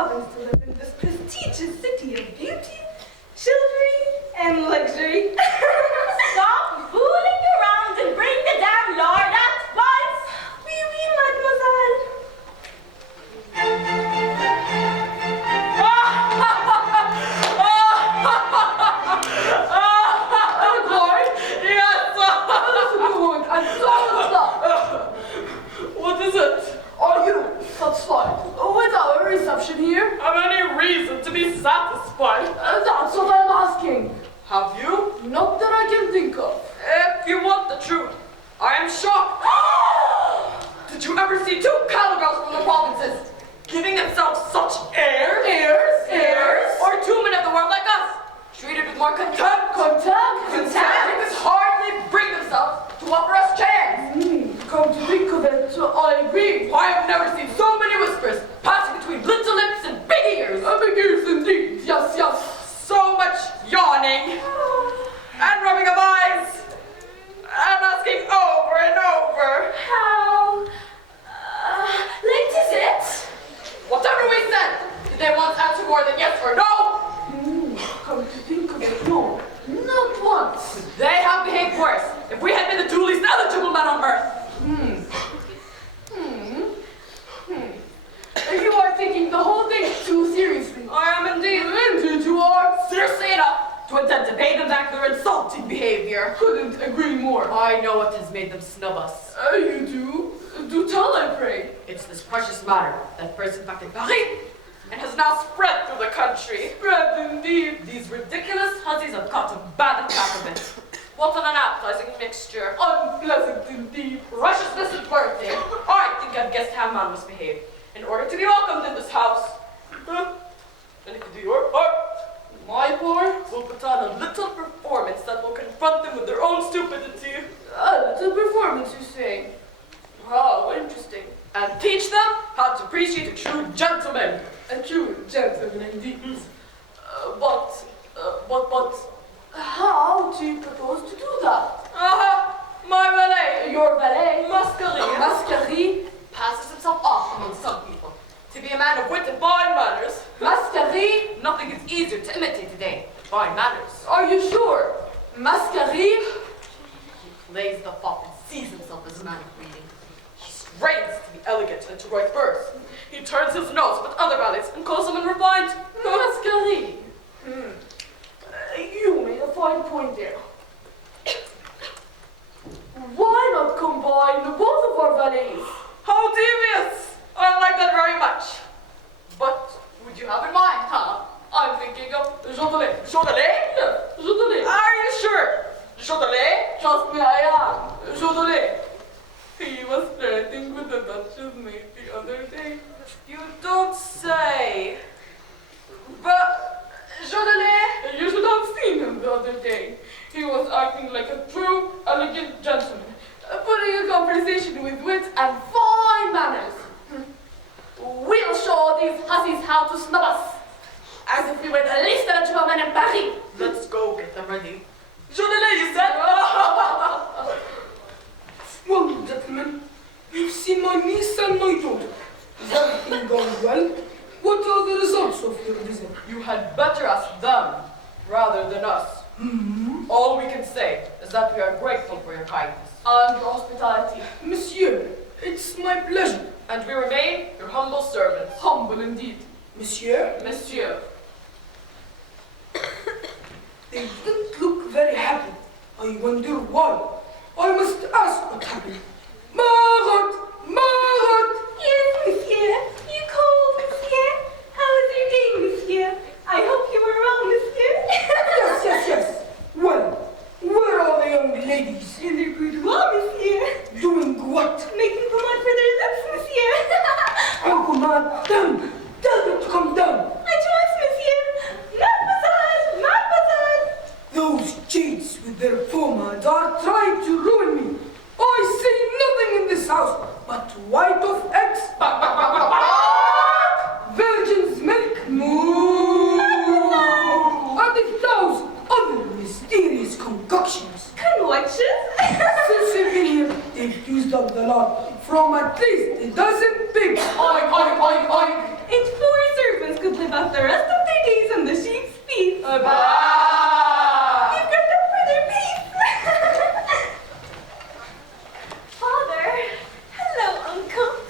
province to live in this prestigious city of beauty, chivalry, and luxury. Stop fooling around and bring the damn lord at once! Oui, oui, mademoiselle. What is it? Are you satisfied with our reception here? Have any reason to be satisfied? That's what I'm asking. Have you? Not that I can think of. If you want the truth, I am shocked. Did you ever see two cowgirls from the provinces giving themselves such airs? Airs? Or two men of the world like us, treated with more contempt? Contempt? They could hardly bring themselves to offer us chance. Come to think of it, I agree. I have never seen so many whispers passing between little lips and big ears. Big ears indeed. Yes, yes. So much yawning and rubbing of eyes and asking over and over. How late is it? Whatever we said, did they once answer more than yes or no? Come to think of it, no. Not once. They have behaved worse. If we had been the two least eligible men on earth. You are taking the whole thing too seriously. I am indeed. Indeed you are. Seriously enough to attempt to pay them back their insulting behavior. Couldn't agree more. I know what has made them snub us. You do? Do tell, I pray. It's this precious matter that first infected Paris and has now spread through the country. Spread indeed. These ridiculous hussies have got a bad attack of it. What an unappetizing mixture. Unpleasant indeed. Preciousness and birthday. I think I've guessed how man must behave in order to be welcomed in this house. And if you do your part, My part? we'll put on a little performance that will confront them with their own stupidity. A little performance, you say? How interesting. And teach them how to appreciate a true gentleman. A true gentleman indeed. But, how do you propose to do that? My valet, Your valet, Masquerade, Masquerade, passes himself off among some people to be a man of wit and fine manners. Masquerade, Nothing is easier to imitate today than fine manners. are you sure? Masquerade? He plays the fop and sees himself as a man of breeding. He strains to be elegant and to write verse. He turns his nose with other valets and calls them unrefined. Masquerade. You made a fine point there. Why not combine both of our valets? How devious! I like that very much. But would you have in mind, huh? I'm thinking of Jodelet. Jodelet? Yes, Jodelet. Are you sure? Jodelet? Trust me, I am. Jodelet. He was flirting with the Duchess maid the other day. You don't say. But Jodelet? You should have seen him the other day. He was acting like a true, elegant gentleman, putting a conversation with wit and fine manners. We'll show these hussies how to snub us, as if we were the least eligible men in Paris. Let's go get them ready. Jodelet, you said? Well, gentlemen, you've seen my niece and my daughter. Is everything going well? What are the results of your visit? You had better ask them rather than us. All we can say is that we are grateful for your kindness. And your hospitality. Monsieur, it's my pleasure. And we remain your humble servants. Humble indeed. Monsieur, Monsieur. they didn't look very happy. I wonder why. I must ask what happened. Margot! Margot! Yes, monsieur. You called, monsieur. How is your day, monsieur? I hope you were well, monsieur. Yes. Well, where are the young ladies? In their boudoir, monsieur. Doing what? Making pomade for their lips, monsieur. Oh, command them! Tell them to come down! At once, monsieur. Mademoiselle, mademoiselle. Those cheats with their pomade are trying to ruin me. I see nothing in this house but white of eggs, virgin's milk, moo, and 1,000 other mysterious concoctions. Conwatches. Since they've been here, they've used up the lot from at least a dozen pigs. Oink, oink, oink, oink. And 4 servants about the rest of their days on the sheep's feet. Bah! They've got up for their peace. Father, hello, Uncle.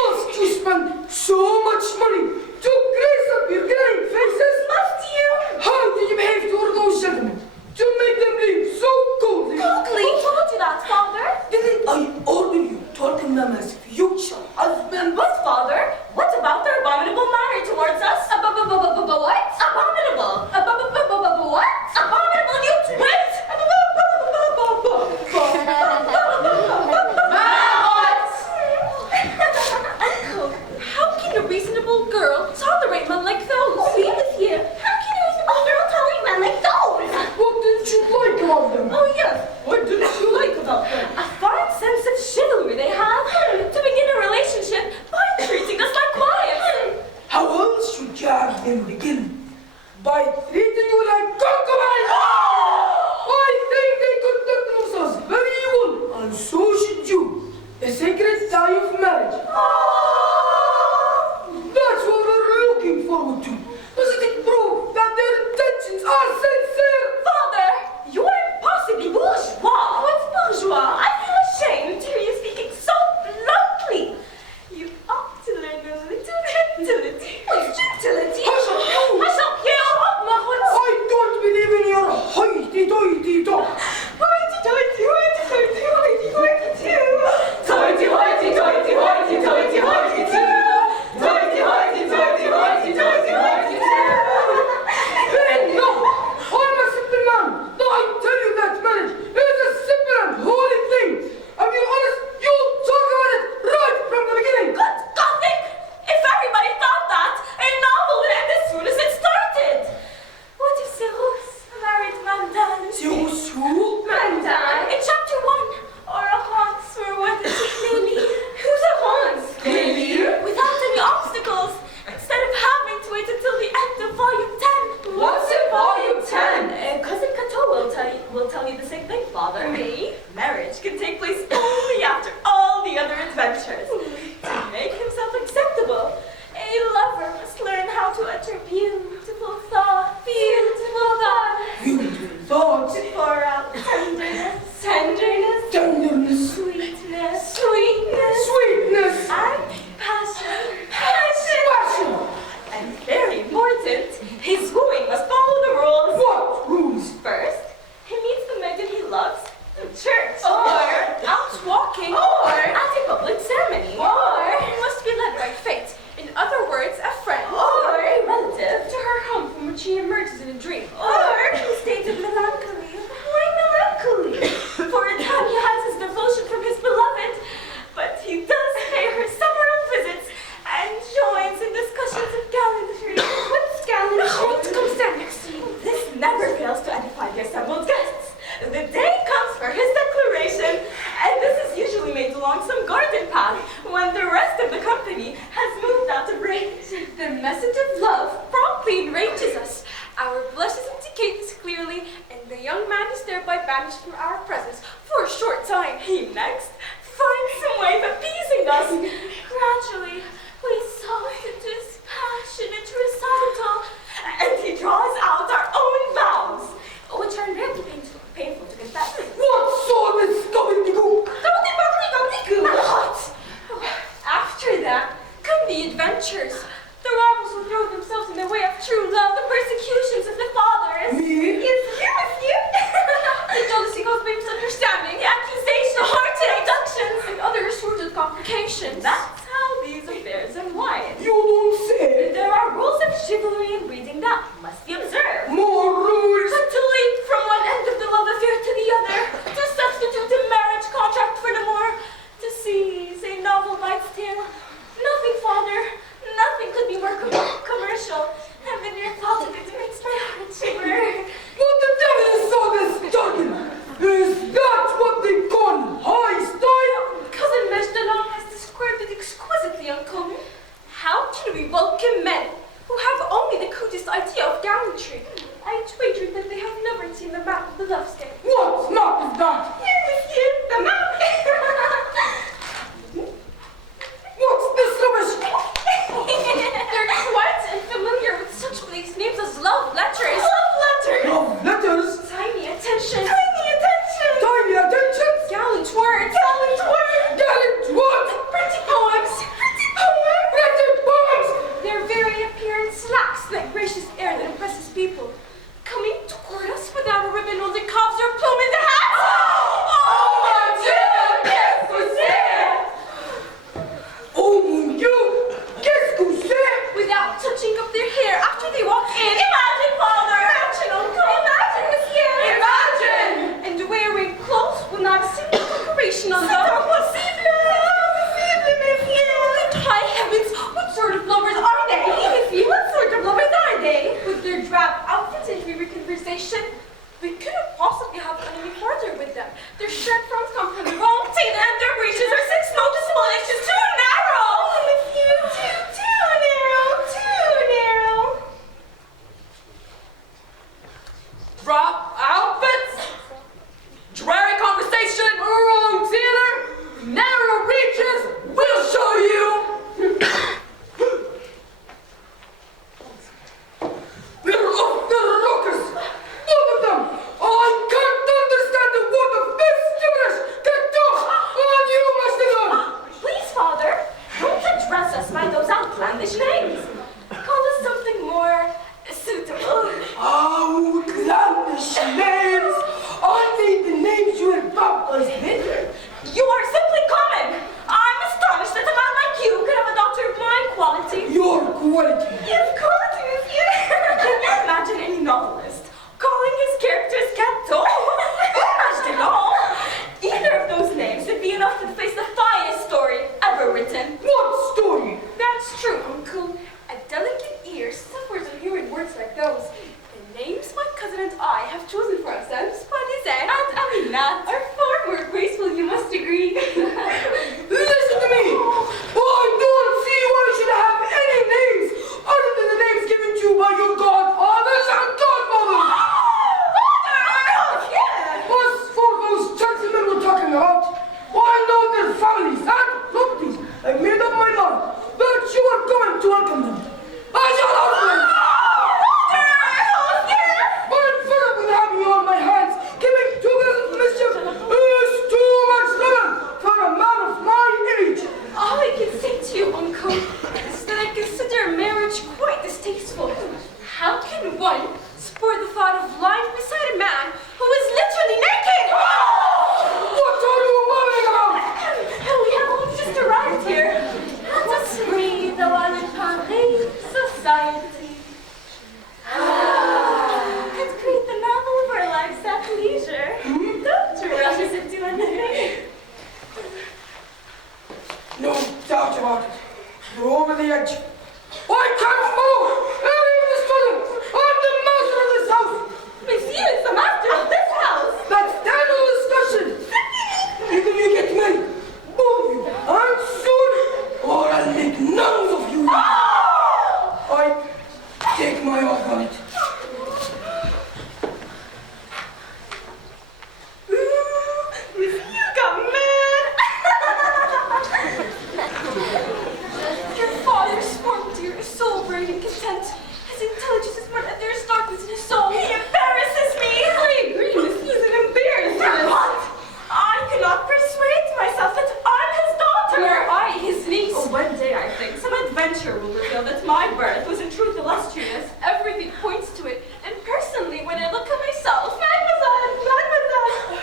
Must you spend so much money to grace up your grand faces? Must you? How did you behave toward those gentlemen to make them leave so coldly? Coldly? Who told you that, Father? Didn't I order you to welcome them as future husbands? But, Father, what about their abominable manner towards us? What? Abominable. What? Abominable, you twit! Uncle, how can a reasonable girl tolerate men like those? Agree with you. How can a reasonable girl tolerate men like those? What didn't you like about them? Oh, yes. What didn't you like about them? A fine sense of chivalry they have to begin a relationship by treating us like wives. How else should you have them begin? By treating you like concubines! I think they conduct themselves very well, and so should you. The sacred tie of marriage. That's what we're looking forward to. Doesn't it prove that their intentions are sincere? Father, you are impossibly bourgeois. What's bourgeois? I feel ashamed to hear you speaking so bluntly. You ought to learn a little gentility. What's gentility? Hush up, you! Hush up, you! I don't believe in your hoity-toity talk. Hoity-toity, hoity-toity, hoity-toity, Toity, hoity, toity, hoity, toity, hoity, too. Toity, hoity, toity, hoity, toity, hoity, too. Hey, no! I'm a simple man. No, I tell you that marriage is a simple and holy thing. And be honest, you'll talk about it right from the beginning. Good Gothic! If everybody thought that, a novel would end as soon as it started. What if Cyrus married Maidens? Cyrus who? Maidens? In chapter 1, or a Hans, or what is it, Lily? Who's a Hans? Lily? Without any obstacles, instead of having to wait until the end of volume 10. What's in volume 10? Cousin Cato will tell you the same thing, Father. Me? Marriage can take place only after all the other adventures. To make himself acceptable, a lover must learn how to utter beautiful thoughts. Beautiful thoughts. Beautiful thoughts. To pour out tenderness. Tenderness. Tenderness. Sweetness. Sweetness. Sweetness. And passion. Passion. Passion. And very important, his wooing must follow the rules. What rules? First, he meets the maiden he loves in church, or out walking, or at a public ceremony, or he must be led by fate. In other words, a friend, or a relative, to her home from which he emerges in a dream, or in a state of melancholy. Why melancholy? For a time he hides his devotion from his beloved, but he does pay her several visits and joins in discussions of gallantry. What's gallantry? What comes next? This never fails to edify the assembled guests. The day comes for his declaration, and this is usually made along some garden path when the rest of the company has moved out of range. The message of love promptly enrages us. Our blushes indicate this clearly, and the young man is thereby banished from our presence for a short time. He next finds some way of appeasing us. Gradually, we soften to his passionate recital, and he draws out our own vows, which are never painful to confess. What's all this gobbledygook? What? After that, come the adventures. The rivals will throw themselves in the way of true love, the persecutions of the fathers. Me? Yes, you. The jealousy caused by misunderstanding, the accusation, the heart abductions, and other assorted complications. That's how these affairs unwind. You don't say. There are rules of chivalry and breeding that must be observed. More rules. But to leap from one end of the love affair to the other, to substitute a marriage contract for the more, to seize a novel by its tail. Nothing, Father, nothing could be more commercial. And the mere thought of it makes my heart shiver. What the devil is all this jargon? Is that what they call high style? Cousin Mejdelon has described it exquisitely, Uncle. How can we welcome men who have only the crudest idea of gallantry? I'd wager that they have never seen the map of the love state. What map is that? Here, monsieur, the map. What's this rubbish? They're quite unfamiliar those. The names my cousin and I have chosen for ourselves, Maidens and Aminat, are far more graceful, you must agree. Listen to me! I don't see why you should have any names other than the names given to you by your godfathers and godmothers! As for those gentlemen we're talking about, I know their families and properties. I made up my mind that you are going to welcome them as your husbands. I'm fed up with having you on my hands. Giving two girls mischief is too much trouble for a man of my age. All I can say to you, Uncle, is that I consider marriage quite distasteful. How can one support the thought of lying beside a man who is literally naked? What are you worrying about? We have only just arrived here. Let us breathe a while in Paris society. And create the novel of our lives at leisure. Don't rush us into anything. No doubt about it. You're over the edge. I can't move any of this children. I'm the master of this house. Monsieur is the master of this house. That's the end of the discussion. Either you get married, both of you, and soon, or I'll make nuns of you. I take my oath on it. You got mad. Your father's form, dear, is so bright and content. His intelligence is more than there is darkness in his soul. He embarrasses me. I agree, Miss. He's an embarrassment. What? I cannot persuade myself that I'm his daughter. Nor I, his niece. Oh, one day, I think, some adventure will reveal that my birth was in truth illustrious. Everything points to it. And personally, when I look at myself, Mademoiselle,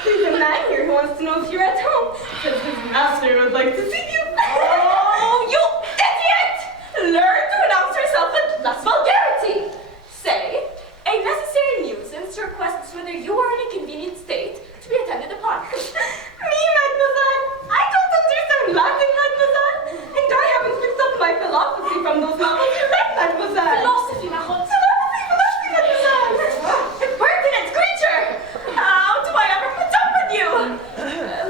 there's a man here who wants to know if you're at home. Says his master would like to see you. Oh, you idiot! Learn to announce yourself with less vulgarity. Say, a necessary nuisance requests whether you are in a convenient state to be attended upon. Me, Mademoiselle? I don't understand Latin, Mademoiselle. And I haven't picked up my philosophy from those novels you read, Mademoiselle. Philosophy, Mademoiselle. Impertinent creature! How do I ever put up with you?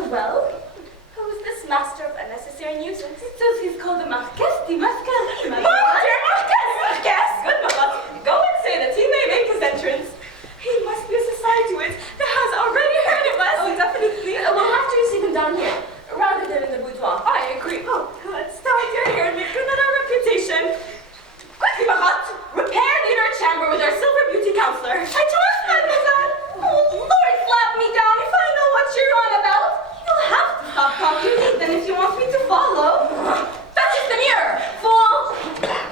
Well, who is this master of unnecessary nuisance? It says he's called the Marquess de Mascaline. Dear Marquess! Good, Mamma. Go and say that he may make his entrance. He must be a society wit that has already heard of us. Oh, definitely. We'll have to receive him down here, rather than in the boudoir. I agree. Oh, let's start here and make good on our reputation. Quickly, Mahat! Repair the inner chamber with our silver beauty counselor. I trust, Mademoiselle. Oh, Lord, slap me down if I know what you're on about. You'll have to stop talking to me then if you want me to follow. That is the mirror, fool!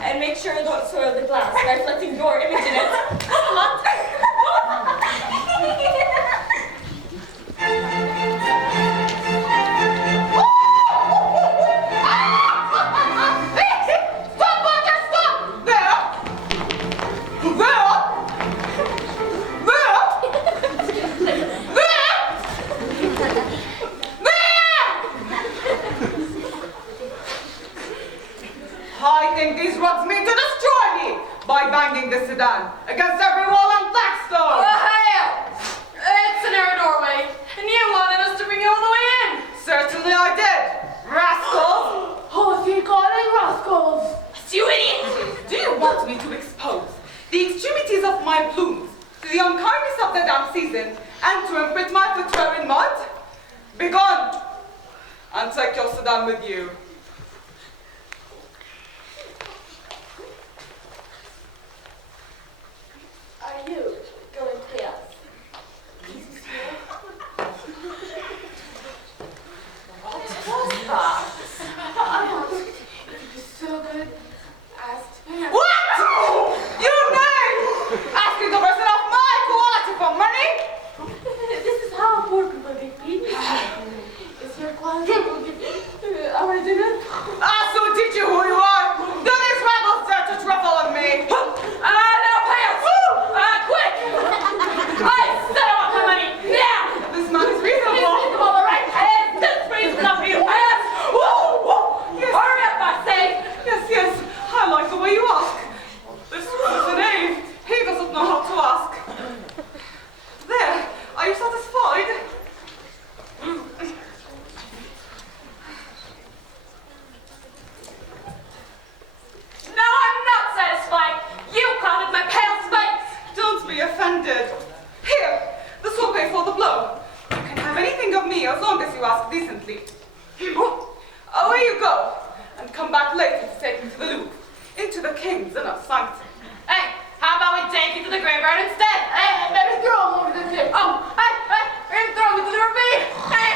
And make sure you don't soil the glass by reflecting your image in it. What? I think these rods mean to destroy me by banging the sedan against every wall on Blackstone. Hail! It's a narrow doorway, and you wanted us to bring you all the way in. Certainly I did, rascals. Who's he calling rascals? You idiot! Do you want me to expose the extremities of my plumes to the unkindness of the damp season and to imprint my footwear in mud? Begone, and take your sedan with you. Are you going to pay us? What was that? It is so good. Asked me. What? You know! Asking the person of my quality for money? This is how poor people get paid. Is your quality will give our dinner sacrosanct. Hey, how about we take you to the graveyard instead? Hey, better throw him over the cliff. Oh, hey, throw me to the ravine. Hey.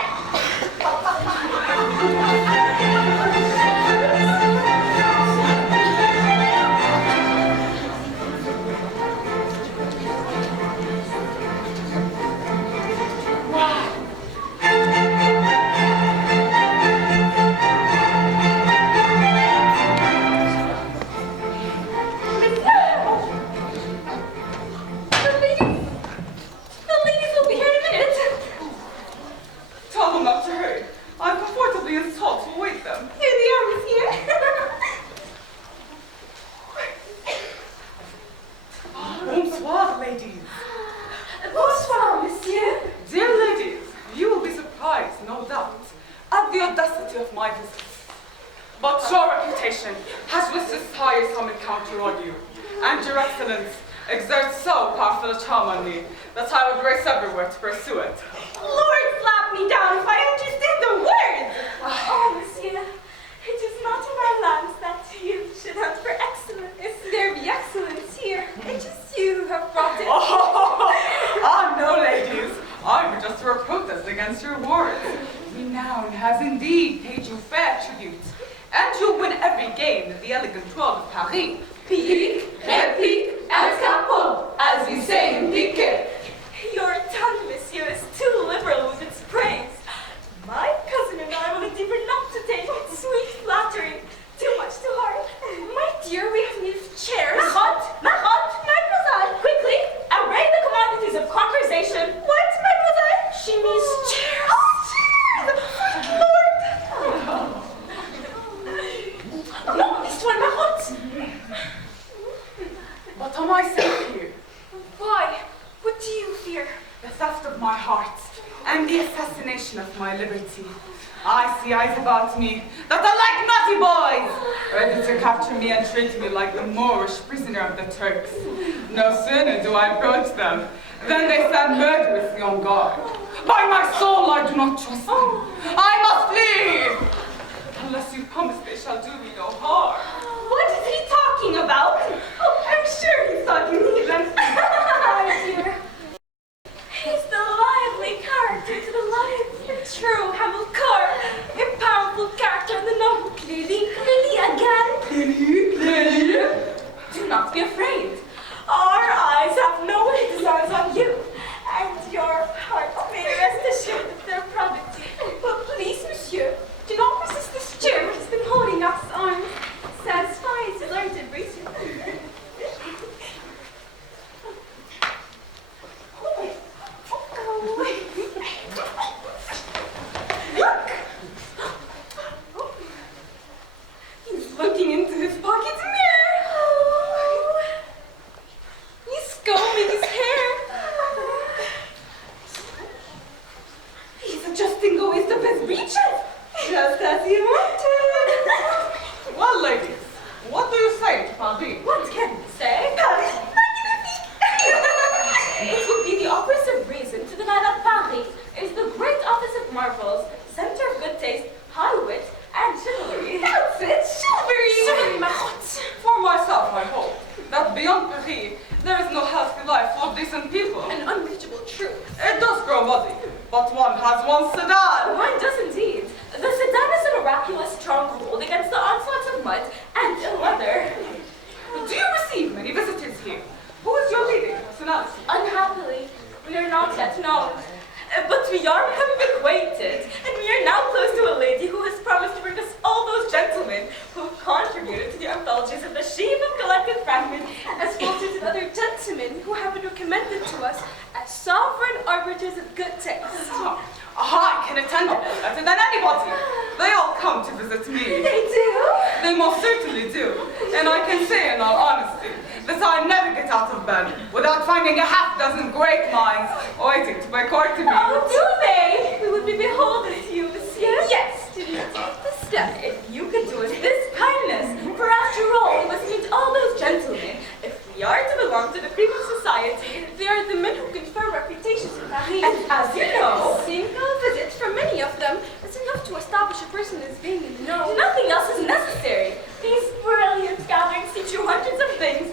The ladies will be here in a minute. Tell them not to hurry. I'm comfortably installed to await them. Here they are, monsieur. Bonsoir, ladies. Bonsoir, monsieur. Dear ladies, you will be surprised, no doubt, at the audacity of my visit. But your reputation has wrested high some encounter on you, and your excellence exerts so powerful a charm on me that I would race everywhere to pursue it. Lord, slap me down if I understand the words. Oh, monsieur, it is not in our lands that you should hunt for excellence. If there be excellence here, it is you who have brought it. No, ladies. I would just throw protest against your words. Renown has indeed paid you fair tribute, and you'll win every game in the elegant world of Paris. Pique, réplique, escapade, as we say in Pique. Your tongue, monsieur, is too liberal with its praise. My cousin and I will endeavor not to take its sweet flattery too much to heart. My dear, we have need of chairs. Marotte, mademoiselle, quickly, array the commodities of conversation. What, mademoiselle? She means chairs. Oh, chairs! Lord! No, this one, Marotte. What am I safe here? Why? What do you fear? The theft of my heart and the assassination of my liberty. I see eyes about me that are like naughty boys, ready to capture me and treat me like the Moorish prisoner of the Turks. No sooner do I approach them than they stand murderously on guard. By my soul, I do not trust them. I must flee! Unless you promise they shall do me no harm. What is he talking about? Oh, I'm sure he's talking heathen. My dear. He's the lively character to the life, the true Hamilcar, a powerful character in the novel Clearly again. Clearly. Do not be afraid. Our eyes have no designs on you, and your heart may rest assured of their prodigy. But please, monsieur, do not resist this chair which has been holding up his arms. Satisfy his learned reason. Look! He's looking into his pocket mirror. He's combing his hair. He's adjusting the waist of his breeches, just as he wanted. Well, ladies, what do you say to Paris? What can we say? Paris, magnifique! It would be the office of reason to deny that Paris is the great office of marvels, center of good taste, high wit, and chivalry. That's it, chivalry! Marotte. For myself, I hope that beyond Paris, there is no healthy life for decent people. An unreachable truth. It does grow muddy, but one has one's sedan. One does indeed. The sedan is a miraculous stronghold against the onslaughts of mud and ill weather. Do you receive many visitors here? Who is your leading personality? Unhappily, we are not yet known. But we are becoming acquainted, and we are now close to a lady who has promised to bring us all those gentlemen who have contributed to the anthologies of the Sheaf of Collected Fragments, as well as to other gentlemen who have been recommended to us as sovereign arbiters of good taste. I can attend them better than anybody. They all come to visit me. They do? They most certainly do. And I can say in all honesty that I never get out of bed without finding a half-dozen great minds waiting to pay court to me. Oh, do they? We would be beholden to you, monsieur. Yes, to take the step if you could do us this kindness. For after all, we must meet all those gentlemen. If we are to belong to the cream of society, they are the men who confer reputations in Paris. And as you know, a single visit from many of them is enough to establish a person as being in the know. Nothing else is necessary. These brilliant gatherings teach you hundreds of things,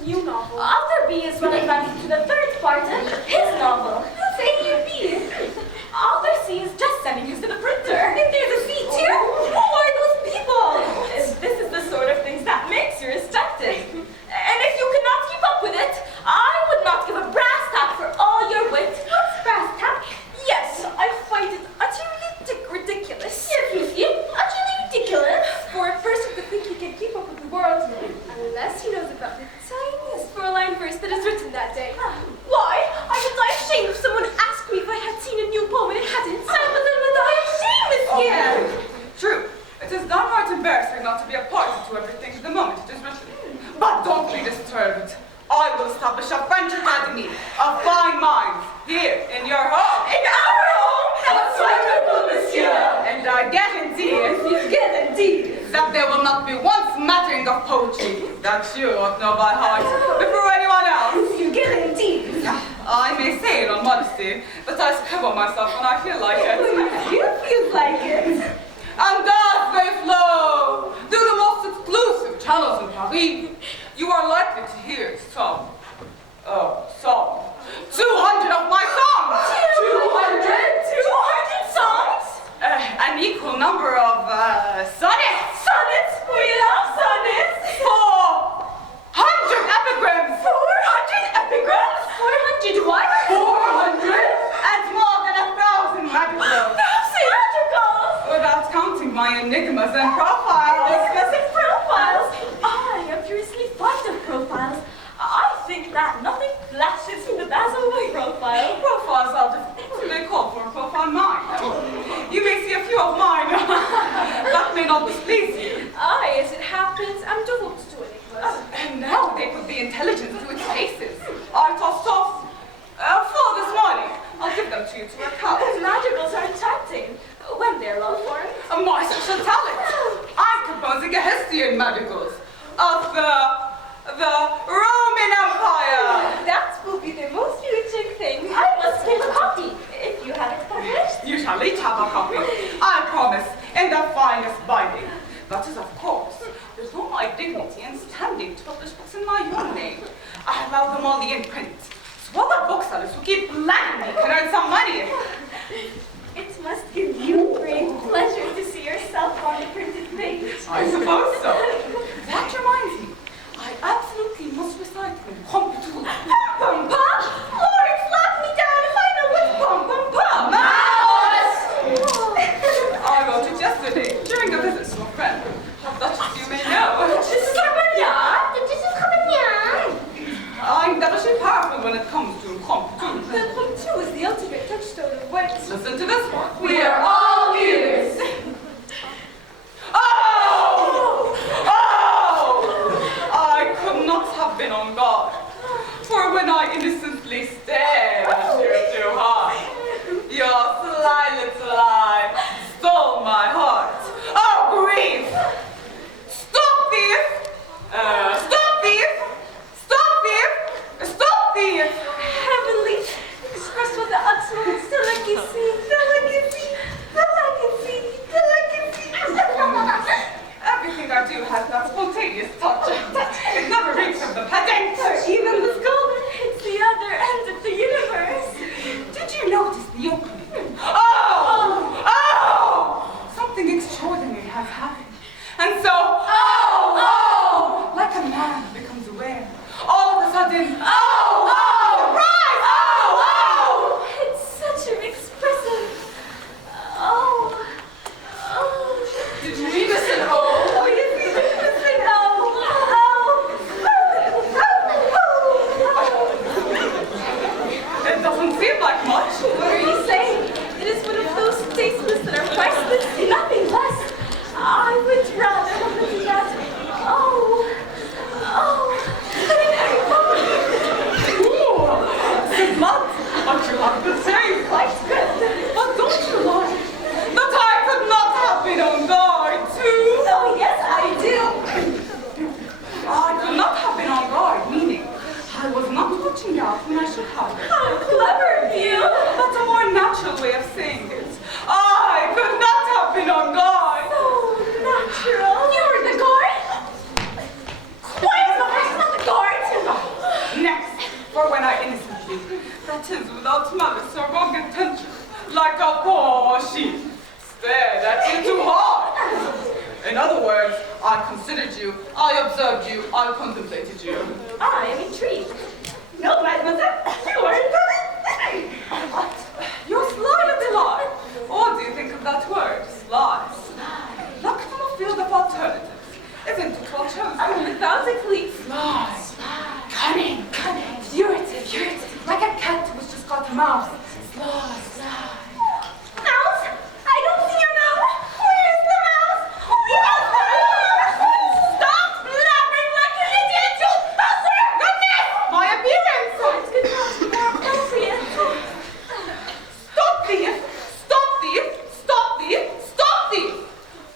his new novel. Author B is well advanced to the third part of his novel. Who's A and B? Author C is just sending his to the printer. And there's a C too? Who are those people? This is the sort of things that makes you respected. And if you cannot keep up with it, I would not give a brass tap for all your wit. What's brass tap? Yes, I find it utterly ridiculous. Yes, you see, utterly ridiculous. For a person to think he can keep up with the world, unless he knows about the tiniest 4-line verse that is written that day. Why, I should die ashamed if someone asked me if I had seen a new poem and it hadn't. I would die ashamed, monsieur. True. It is downright embarrassing not to be a party to everything the moment it is written. But don't be disturbed. I will establish a French academy of fine minds here in your home. In our home? That's wonderful, monsieur. And I guarantee that there will not be one smattering of poetry that you won't know by heart before anyone else. You guarantee. I may say it on modesty, but I scribble myself when I feel like it. You feel like it. And as they flow through the most exclusive channels in Paris, you are likely to hear some 200 of my songs. 200 songs? An equal number of sonnets. Sonnets? We love sonnets. 400 epigrams. 400 epigrams? 400 what? 400 and more than 1,000 madrigals. Madrigals? Without counting my enigmas and profiles. Enigmas and profiles? I am curiously fond of profiles. I think that nothing flashes from the dazzle of a profile. Profiles are what they call for a profile mine. You may see a few of mine. That may not displease you. I, as it happens, am devoted to enigmas. And now they put the intelligence to its faces. I tossed off 4 this morning. I'll give them to you to account. Madrigals are enchanting when they're well formed. My special talent. I'm composing a history in madrigals of the Roman Empire. That will be the most bewitching thing. I must give a copy if you have it published. You shall each have a copy, I promise, in the finest binding. That is, of course, with all my dignity and standing to publish books in my own name. I allow them all in print. So all the booksellers who keep blagging me can earn some money. It must give you great pleasure to see yourself on the printed page. I suppose so. That reminds me, I absolutely must recite impromptu. Pom pom pom? Lord, slap me down if I know what's pom pom pom. Mouse! I wrote it yesterday during a visit to a friend. Duchess, you may know. Duchess Carmagnac? Duchess Carmagnac? I'm devilishly powerful when it comes to impromptu. The impromptu is the ultimate touchstone of wit. Listen to this one. We are all ears. Oh! I could not have been on guard. For when I innocently stared at you too hard, your sly little eye stole my heart. Oh, grief! Stop thief! Stop thief! Stop thief! Stop thief! Heavenly, expressed with the utmost delicacy. Everything I do has that spontaneous touch. It never reeks of the pedant. Or even the scolded. It's the other end of the universe. Did you notice the opening? Oh! Something extraordinary has happened. And so, like a man becomes aware. All of a sudden, surprise! It's such an expressive. Did you read this at home? Oh, yes, we did listen. It doesn't seem like much. What are you saying? It is one of those tasteless that are priceless. Nothing less. I would rather have listened to that. Good luck. But you have to say. Quite good. But don't you lie. That I could not have been on guard, too. Oh, yes, I do. I could not have been on guard, meaning I was not watching out when I should have. How clever of you. That's a more natural way of saying it. I could not have been on guard. So natural. You were the guard? Why is the person not the guard? that is without malice or wrong intention, like a poor sheep, stared at you too hard. In other words, I considered you, I observed you, I contemplated you. I am intrigued. No, mademoiselle, you are intrigued. What? You're sly little lie. What do you think of that word, sly? Look from a field of alternatives. Isn't it well chosen? Emphatically. Sly. Cunning, furtive, like a cat who's just got a mouth. Sly. Mouse? I don't see a mouse. Where is the mouse? Where is the mouse? Stop blabbering like an idiot, you buzzer! Goodness! My appearance! It could not be more appropriate. Stop thief! Stop thief! Stop thief! Stop thief!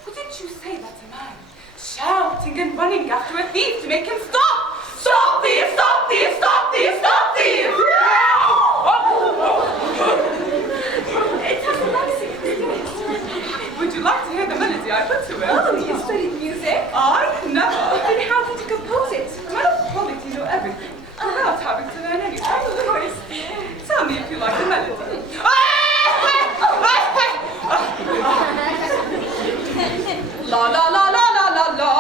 Who did you say that's a man? Shouting and running after a thief to make him stop! Stop thief! Stop thief! Stop thief! Stop thief! It has a relaxing. Would you like to hear the melody I put to it? Oh, you studied music? I never. Then how did you compose it? Men of quality know everything without having to learn anything. Of course. Tell me if you like the melody. La la la la la la la.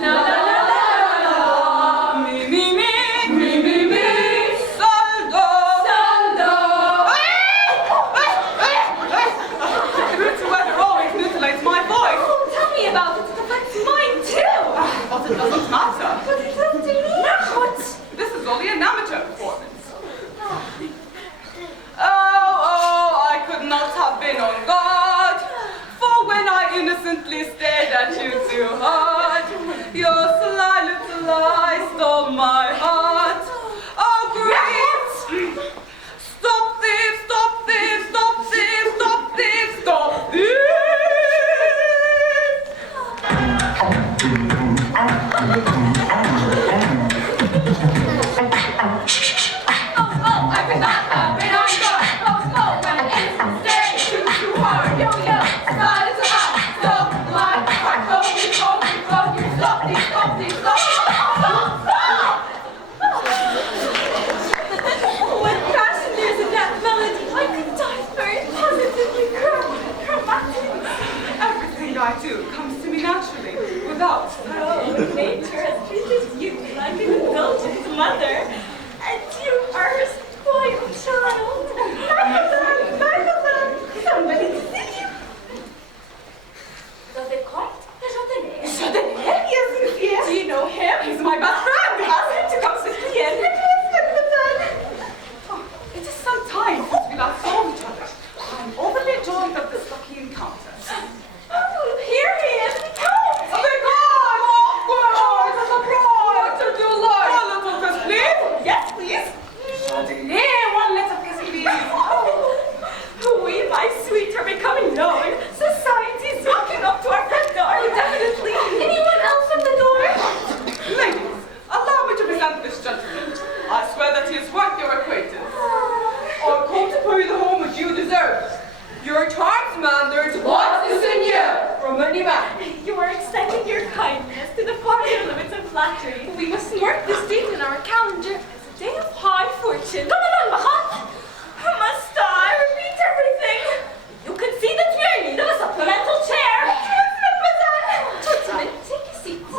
La la la la la la. Mi mi mi mi mi mi. Sol do. Sol do. Brutal weather always mutilates my voice, Oh, tell me about it. It affects mine too. but it doesn't matter. But it doesn't to me. What? This is only an amateur performance. Oh, I could not have been on guard. For when I innocently stared at you too hard, your sly little eyes stole my heart. Oh, great! Stop thief! Stop thief! Stop thief! Stop thief! Stop thief! Oh, I could not have been on guard. Oh, when an innocent stared at you too hard. Yo, slide into eye. Stop my heart. Go, stop these, stop these, stop. What passion there's in that melody. I could die for it. Positively chromatic. Everything I do comes to me naturally, without Oh, nature has treated you like an indulgent mother, and you are her spoiled child. Mademoiselle, somebody to see you. Does it quite? Yes, monsieur. Do you know him? He's my best friend! Ask him to come sit again. Oh, it is some time since we last saw each other. I'm overly joyed of this lucky encounter. Oh, here he is. Come. Oh my God! Oh, it's a surprise! What did you like? One little kiss, please? Yes, please. One little kiss, please. We, my sweet, are becoming known. Society's walking up to our front door. Oh, definitely. Anyone else at the door? Ladies, allow me to present this gentleman. I swear that he is worth your acquaintance. I've come to pay the homage you deserve. Your charms, man, there's what is in you from any man. You are extending your kindness to the farther limits of flattery. We must mark this date in our calendar as a day of high fortune. Come along, Mahat. Must I repeat everything? You can see that we are in need of a supplemental chair. Yes, mademoiselle. Gentlemen, take your seats.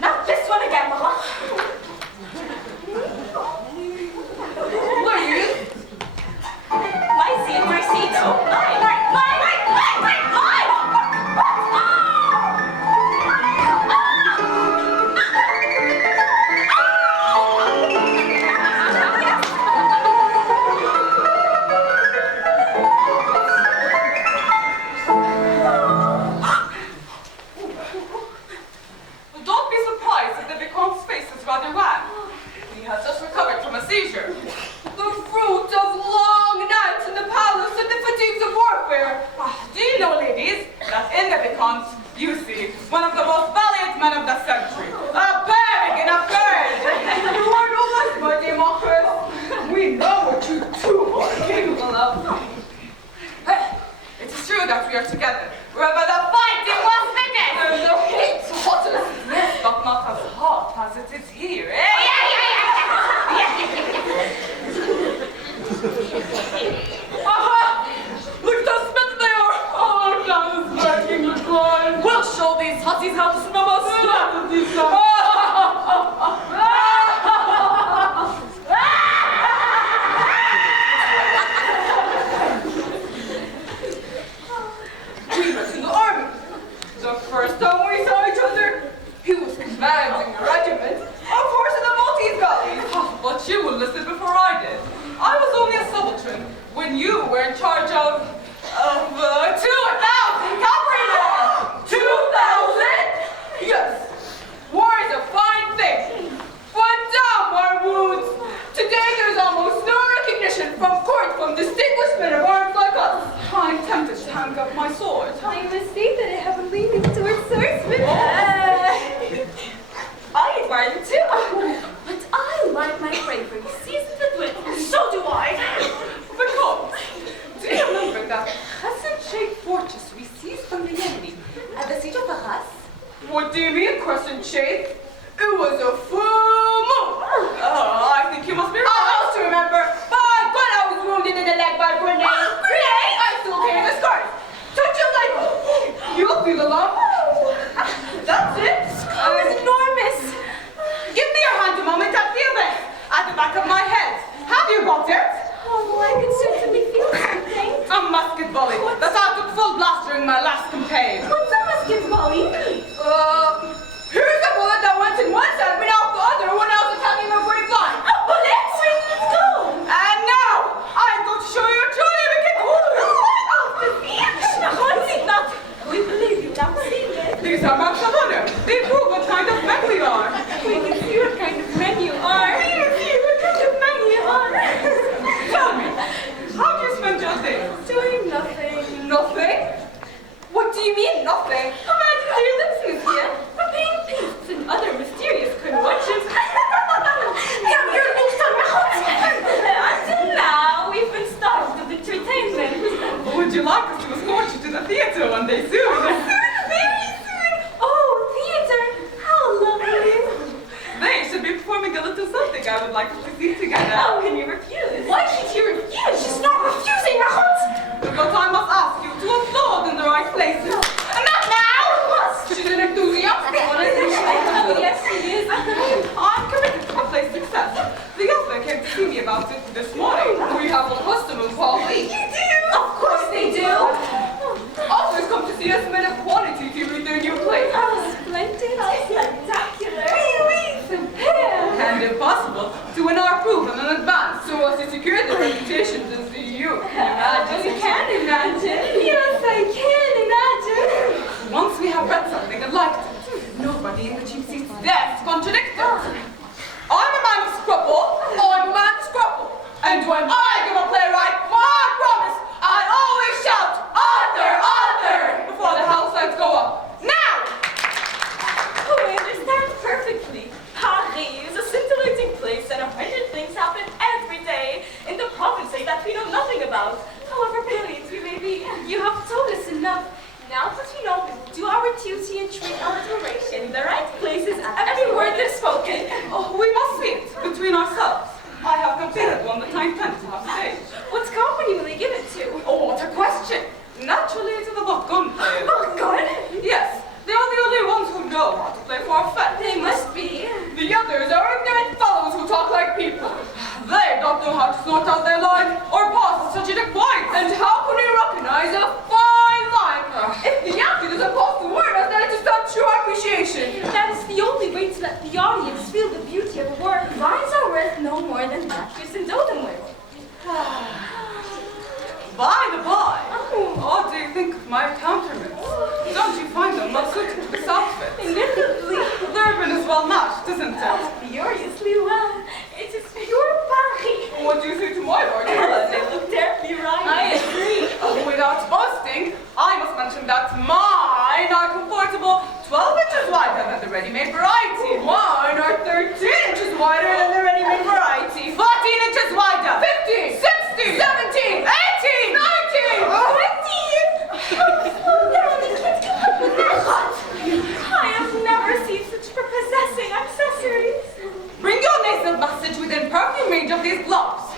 Now this one again, Mahat. Ladies, My seat. Oh, mine. don't be surprised if the Vicomte's face is rather wan. He has just recovered from a seizure. The fruit of long nights in the palace and the fatigues of warfare. Do you know, ladies, that in the Vicomte, you see one of the most valiant men of the century. A bearing in a bird. You are no less, my dear Marquis. We know what you two are capable of. It is true that we are together, wherever the fighting was thickest. And the heat hottest, but not as hot as it is here. charge of 2,000 cavalrymen. 2,000? Yes. War is a fine thing. But down our wounds. Today there's almost no recognition from court from distinguished men of arms like us. I'm tempted to hang up my sword. I must say that I have a leaning towards swordsman. I admire them too. But I like my bravery seasoned with wit. So do I. Because, do you remember that crescent-shaped fortress we seized from the enemy At the siege of Arras? What do you mean, crescent shape? It was a full moon. I think you must be I right. also remember, by God, I was wounded in the leg by a grenade. Grenade? I still carry the scars. Touch your leg. You'll feel the lump. That's it. Oh, it's enormous. Give me your hand a moment at the event, at the back of my head. Have you got it? Oh, I can certainly feel something. A musket volley that I took full blast during my last campaign. What's a musket volley? Here's a bullet that went in one segment out the other when I was attacking a grapevine. A bullet? Let's go. And now, I'm going to show you a truly wicked We believe you. Now see it. These are marks of honor. They prove what kind of men we are. We can see what kind of men you are. We can see what kind of men you are. Tell me, how do you spend your day? Doing nothing. Nothing? What do you mean, nothing? Imagine dear lips, monsieur. Paying peace and other mysterious conventions. Have your lips on my heart. Until now, we've been starved of entertainment. Would you like us to escort you to the theater one day soon? Very soon. Oh, theater. How lovely. They should be performing a little something I would like us to see together. How can you refuse? Why should you refuse? She's not refusing, my heart. But I must ask you to applaud in the right places. And not now. She's an enthusiastic one, isn't she? Oh, yes, she is. I'm committed to the play's success. The author came to see me about it this morning. We have a custom in Paris. You do? Of course they do. Authors come to see us men of quality to read their new plays. How splendid. How spectacular. Oui, superb. And if possible, to win our approval in advance. So as to secure the reputation as the you You can imagine. Yes, I can imagine. Once we have read something and liked it, nobody in the chief seats dares to contradict it. I'm a man of scruple, I'm a man of scruple. And when I give a playwright my promise, I always shout, author, author, before the house lights go up. Now! Oh, I understand perfectly. Paris is a scintillating place and 100 things happen every day in the provinces that we know nothing about. However brilliant we may be, you have told us enough. Now that we know, do our duty and treat our duration in the right places at every word that's spoken. Oh, we must see it between ourselves. I have completed one that I intend to have staged. What company will they give it to? Oh, what a question! Naturally to the Botgun players. Oh, God! Yes, they are the only ones who know how to play forfeit. They must be. The others are ignorant fellows who talk like people. They don't know how to sort out their line or pause at strategic points. And how can we recognize a fine line if the Yankee doesn't post the word us that it's such true appreciation? That is the only way to let the audience feel the beauty of a work. Lines are worth no more than matches and doten with. By the by, what do you think of my countermeasures? Don't you find them well suited to this outfit? Inevitably. The ribbon is well matched, isn't it? Furiously well. It is pure Paris. What do you say to my bargain? They look terribly right. I agree. Without boasting, I must mention that mine are comfortable 12 inches wider than the ready-made variety. Mine are 13 inches wider than the ready-made variety. 14 inches wider. 15, 16, 17, 18, 19, I have never seen such prepossessing accessories. Bring your nasal passage within perfume range of these gloves.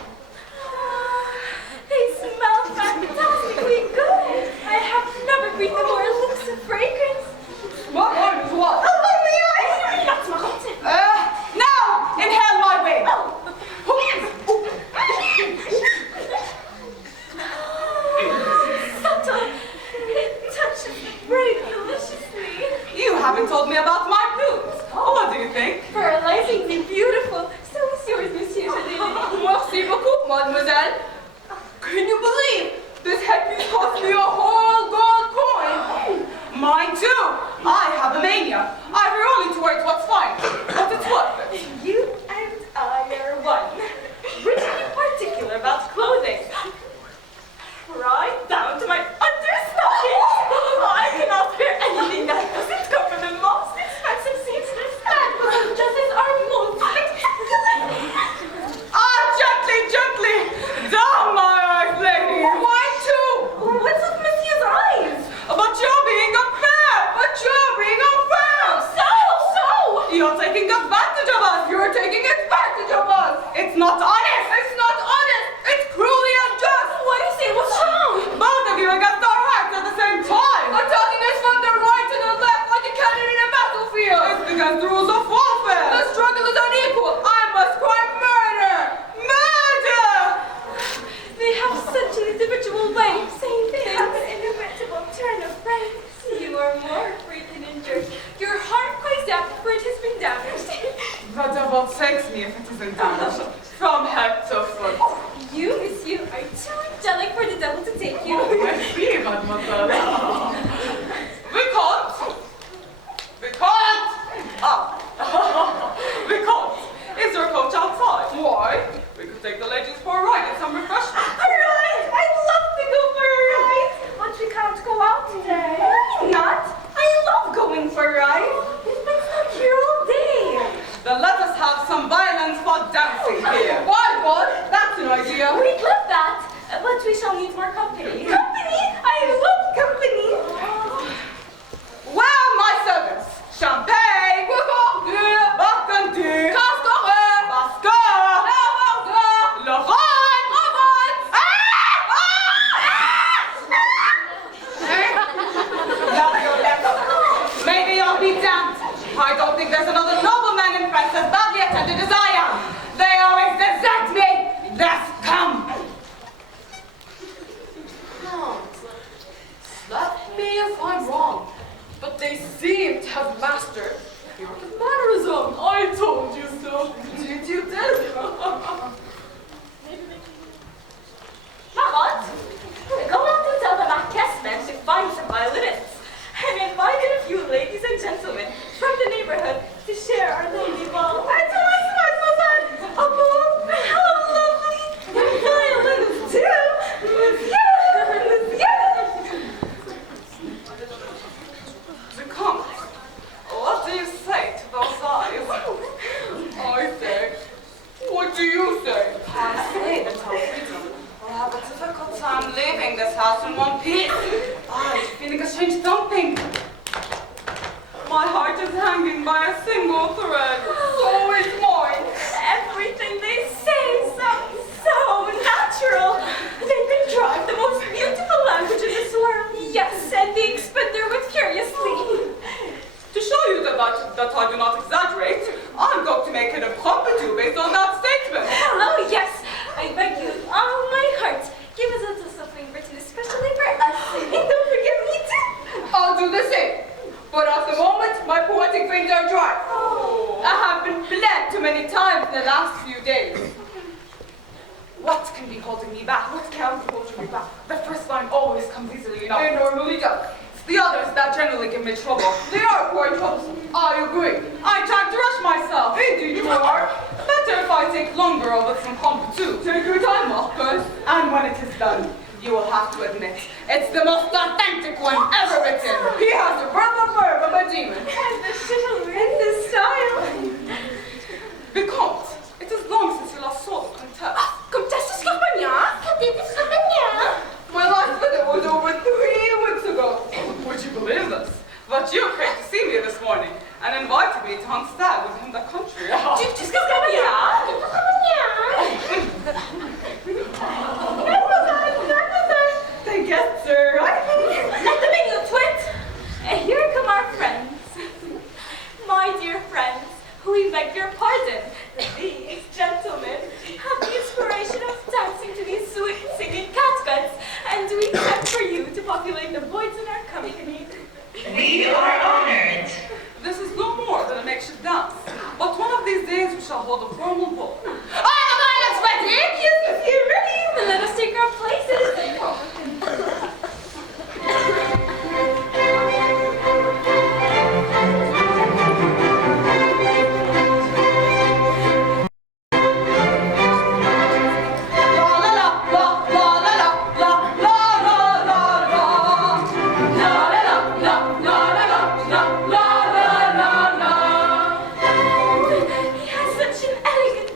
They smell fantastically good. I have never breathed a more elusive fragrance. What one is what? That's my hot. Now, inhale my way. Subtle. It touches the brain deliciously. You haven't told me about my plumes. What do you think? Paralyzingly beautiful. So is yours, Monsieur Chédé. Merci not honest! It's not honest! It's cruelly unjust! What do you say? What's wrong? Both of you against our hearts at the same time! Attacking us from the right to the left like a cannon in a battlefield! It's against the rules of warfare! The struggle is unequal! I must cry murder! Murder! They have such an individual way of saying things. They have an inimitable turn of phrase. You are more free than injured. Your heart cries out for it has been damaged. The devil takes me if it isn't damaged. From head to foot. You, monsieur, are too angelic for the devil to take you. Merci, mademoiselle. Vicomte! Vicomte! Ah! Vicomte! Is your coach outside? Why? We could take the ladies for a ride and some refreshments. A ride! I'd love to go for a ride! But we can't go out today. Why not? I love going for rides. We've been stuck here all day. Then let us have some violence for dancing here. Why, God? That's an idea! We'd love that, but we shall need more company. Company? I love company. Where are my servants? Champagne! Bacandu! Bascar! Laurent! Maybe I'll be damned. I don't think there's another nobleman in France as badly attended as I am. They always desert me. Thus come. Slap me if I'm wrong, but they seem to have mastered the art of mannerism. I told you so. Did you did? Marmot, go out and tell the Marquess men to find some violinists and invited a few ladies and gentlemen from the neighborhood to share our lady ball. That's mademoiselle. A ball? How lovely. And violins too. Vicomte, what do you say to those eyes? I say. What do you say? I say that our freedom will have a difficult time leaving this house in one piece. I'm feeling a strange thumping. My heart is hanging by a single thread. So is mine! Everything they say sounds so natural. They contrive the most beautiful language in this world. Yes, and they expend their wit curiously. To show you that I do not exaggerate, I'm going to make it a promptu based on that statement. Oh, yes. I beg you, all my heart, give us a little something written especially for us. And don't forget me too. I'll do the same. But at the moment, my poetic veins are dry. I have been bled too many times in the last few days. What can be holding me back? What can be holding me back? The first line always comes easily enough. They normally don't. It's the others that generally give me trouble. They are quite troublesome. I agree. I tried to rush myself. Indeed you are. Better if I take longer over some competu. Take your time, Marcus. And when it is done, you will have to admit, it's the most authentic one ever written. He has the verbal verb of a demon. And the chivalry and the style. Vicomte, it is long since you last saw the Comtesse. Comtesse Scarpagna? Comtesse Scarpagna? My last visit was over 3 weeks ago. Would you believe this? But you came to see me this morning and invited me to hunt stag with him the country. Comtesse Scarpagna? They get her, right? Let them in, you twit! And here come our friends. My dear friends, we beg your pardon. These gentlemen have the inspiration of dancing to these sweet singing catguts, and we accept for you to populate the voids in our company. We are honored. This is no more than a makeshift dance. But one of these days we shall hold a formal ball. Are the violets ready? Yes, if you're ready. Then let us take our places. He has such an elegant,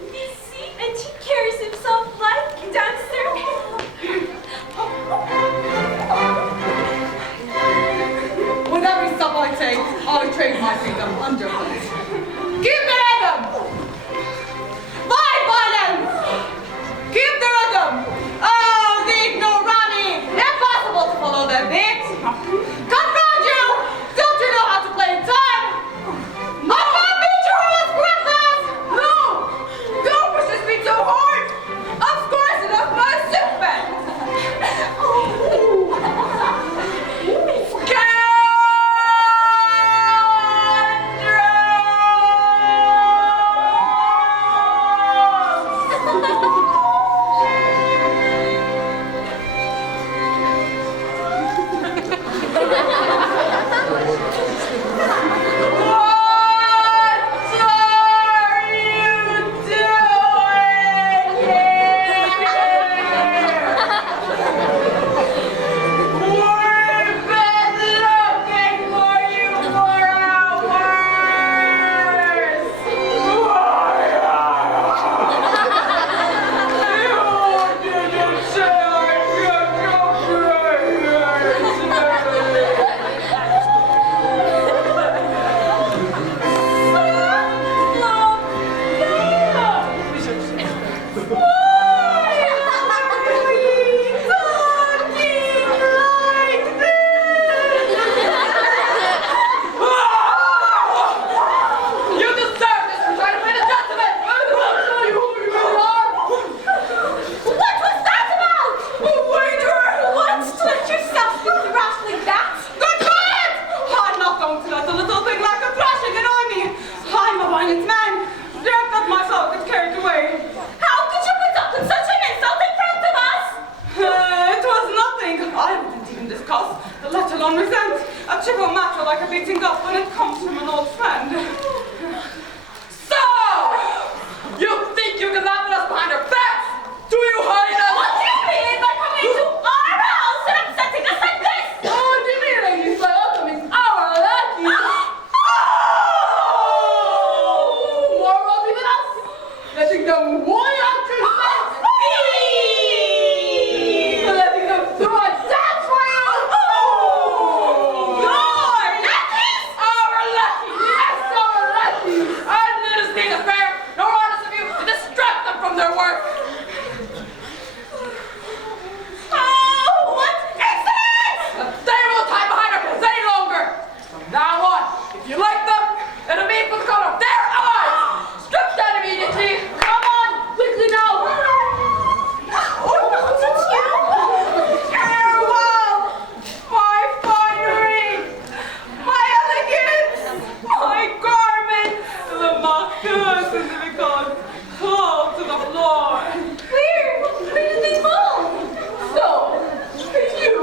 making them one after letting them do a dance for you! Your lackeys! Our lackeys! Yes, our lackeys! And it is neither fair nor honest of you to distract them from their work. Oh, what is this? They won't hide behind our clothes any longer. From now on, if you like them, it'll be for the color of their eyes. Strip that immediately. Come on, quickly now. Oh, it's you? Farewell, my finery, my elegance, my garments, the marqueurs and the vicomtes fall to the floor. Where did they fall? So, you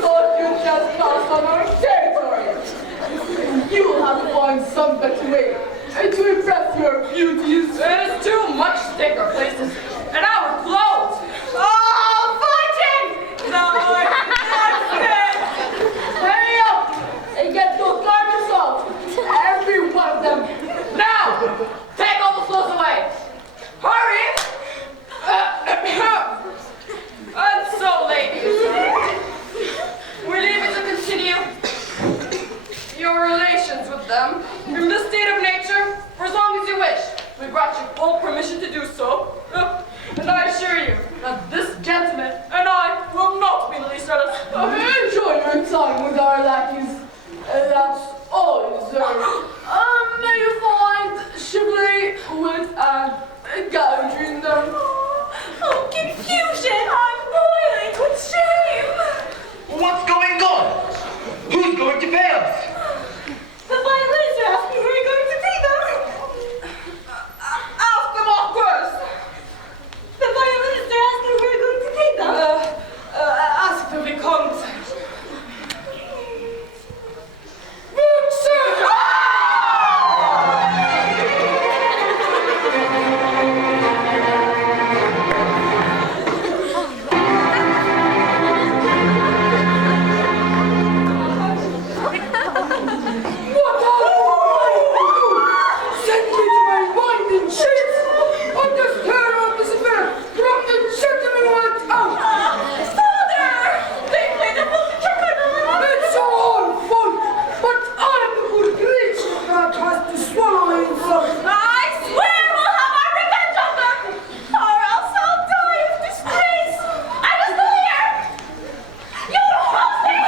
thought you'd just pass on our territory. You'll have to find some better way to impress your beauties. It is too much to take our places. And our clothes. Oh, fighting! No, Hurry up and get those garments off. Every one of them. Now, take all the clothes away. Hurry! And so, ladies, we're leaving to continue your relations with them in this state of nature for as long as you wish. We brought you full permission to do so. And I assure you that this gentleman and I will not be the least jealous. Enjoy your time with our lackeys. That's all you deserve. May you find chivalry, wit, and gallantry in them. Oh, confusion! I'm boiling with shame! What's going on? Who's going to pay us? The violins are asking who we're going to pay them! ask the marqueurs. The violinists are asking who we're going to pay them! Ask the vicomte. Send me to my winding sheets! Understand of this affair from the gentleman who went out! Father! They played a full trick on us! It's all fun, but I'm the good creature that has to swallow himself. I swear we'll have our revenge on them! Or else I'll die of disgrace! I was Moliere! You lost it!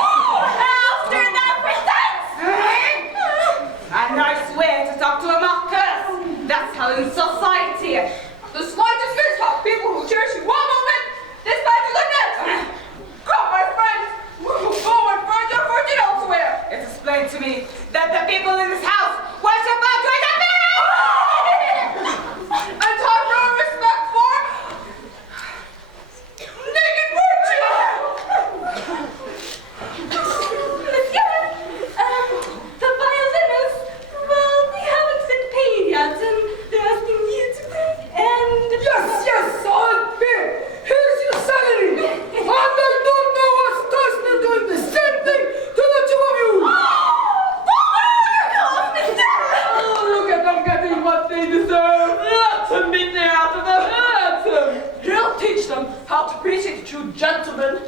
After that pretense! And I swear to talk to a marqueuse. That's how in society. The slightest mishap, people who cherish you one moment, dispatch you the next. Come, my friends. Go and find your fortune elsewhere. It's explained to me that the people in this house worship our great appearance! And have no respect for naked virtue. Monsieur, the violinists, well, they haven't been paid yet, and they're asking you to pay, and... Yes, I'll pay. Here's your salary. And I don't know what's Dustin doing the same thing to the two of you. Oh, look at them getting what they deserve. Let him beat the out of them. Let him. He'll teach them how to appreciate a true gentleman.